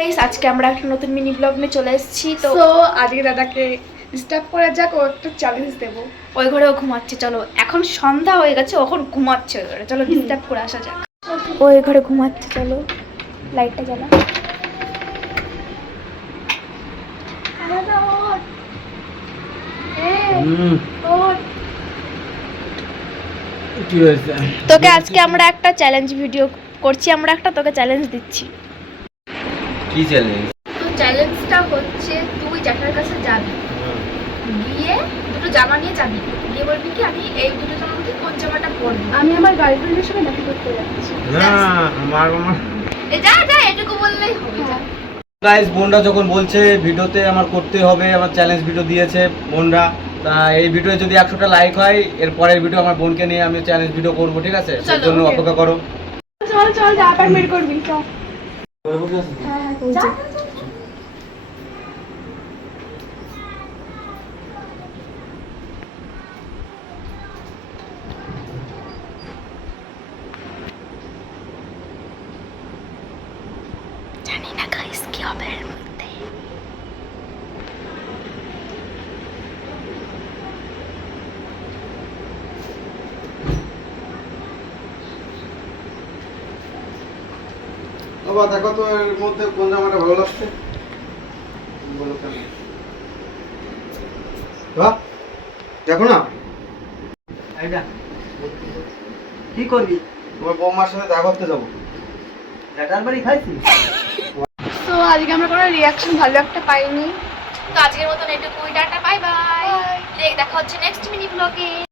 Guys আজকে আমরা একটা নতুন মিনি ব্লগ নিয়ে চলে এসেছি। তো আজকে দাদাকে ডিস্টার্ব করা যাক, ও একটা চ্যালেঞ্জ দেবো। ওই ঘরেও ঘুমাচ্ছে, চলো এখন সন্ধ্যা হয়ে গেছে, এখন ঘুমাচ্ছে ওই ঘরে, চলো ডিস্টার্ব করে আসা যাক। ওই ঘরে ঘুমাচ্ছে, চলো লাইটটা জ্বালা। কি হয়েছে? তোকে আজকে আমরা একটা চ্যালেঞ্জ ভিডিও করছি, আমরা একটা তোকে চ্যালেঞ্জ দিচ্ছি। কি চ্যালেঞ্জ? তো চ্যালেঞ্জটা হচ্ছে তুই জ্যাঠার কাছে যাবি, গিয়ে দুটো জামা নিয়ে যাবি, গিয়ে বলবি কি আমি এই দুটো জামার মধ্যে কোন জামাটা পরবো। আমি আমার গার্লফ্রেন্ডের সঙ্গে দেখা করতে যাচ্ছি। না, আমার যা যা এটুকু বললেই হবে। যা গাইস, বোনরা যখন বলছে ভিডিওতে আমার করতে হবে, আমার চ্যালেঞ্জ ভিডিও দিয়েছে বোনরা, তা এই ভিডিও যদি 100টা লাইক হয়, এর পরের ভিডিও আমার বোনকে নিয়ে আমি চ্যালেঞ্জ ভিডিও করবো, ঠিক আছে? সেই জন্য অপেক্ষা করো। চল চল যা প্যান্ট বের করবি, চল। হ্যাঁ যা। জানি না গাইস কি হবে এর মধ্যে। বাবা দেখো তো এর মধ্যে কোন জামাটা ভালো লাগছে, বলো কেন? বাহ, দেখো না, এইটা কি করবি? তোমার বৌমার সাথে দেখা করতে যাবো। জ্যাঠার বাড়ি খাইছি। তো আজকে আমরা কোনো রিয়াকশন ভালো একটা পাইনি। তো আজকের মতন এটুকুই, টাটা বাই বাই। দেখা হচ্ছে নেক্সট মিনি ব্লগে।